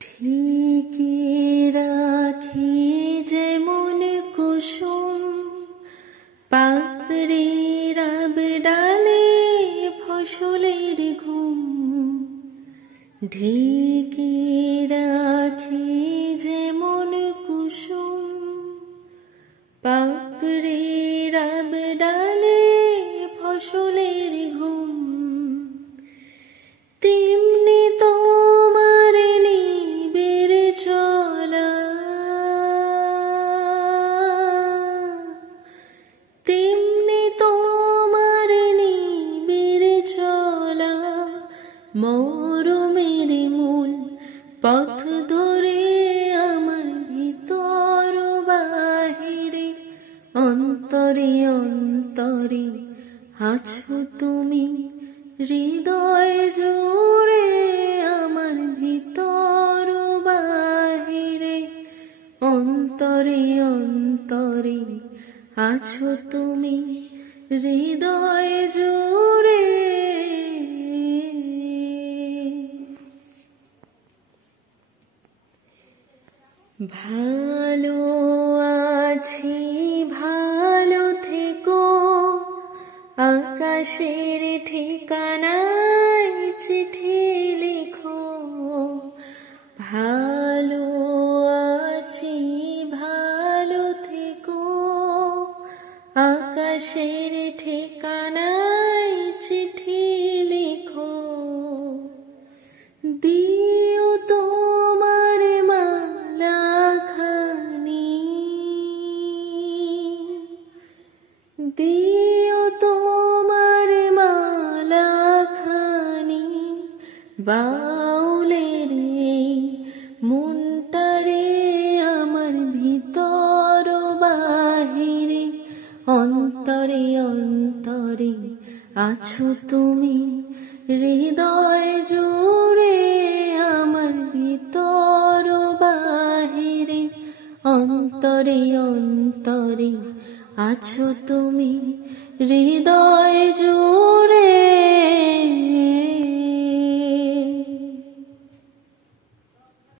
ঠিকই রাখি যেমন কুসুম পাপড়ির ডালে ফসলের ঘুম। ঢেকে রাখি যেমন কুসুম পাপড়ির ডালে ফসলের ঘুম। তেমনি তোমার নিবিড় চলা, তেমনি তোমার নিবিড় চলা মরমের মূল পথ ধরে আমার ভিতর বাহিরে অন্তরে অন্তরে আছো তুমি হৃদয় জুড়ে আমার ভিতর বাহিরে অন্তরে অন্তরে আছো তুমি হৃদয় জুড়ে। ভালো আছি ভালো থেকো আকাশের ঠিকানায় চিঠি লেখো। ভালো আছি ভালো থেকো আকাশের ঠিকানায় চিঠি লেখো। দিও তোমার মালাখানি, দিও তোমার মালাখানি বাউলের মনটারে আমার ভিতর বাহিরে অন্তরে অন্তরে আছো তুমি হৃদয় জুড়ে আমার ভিতর বাহিরে অন্তরে অন্তরে আছো তুমি হৃদয় জুড়ে।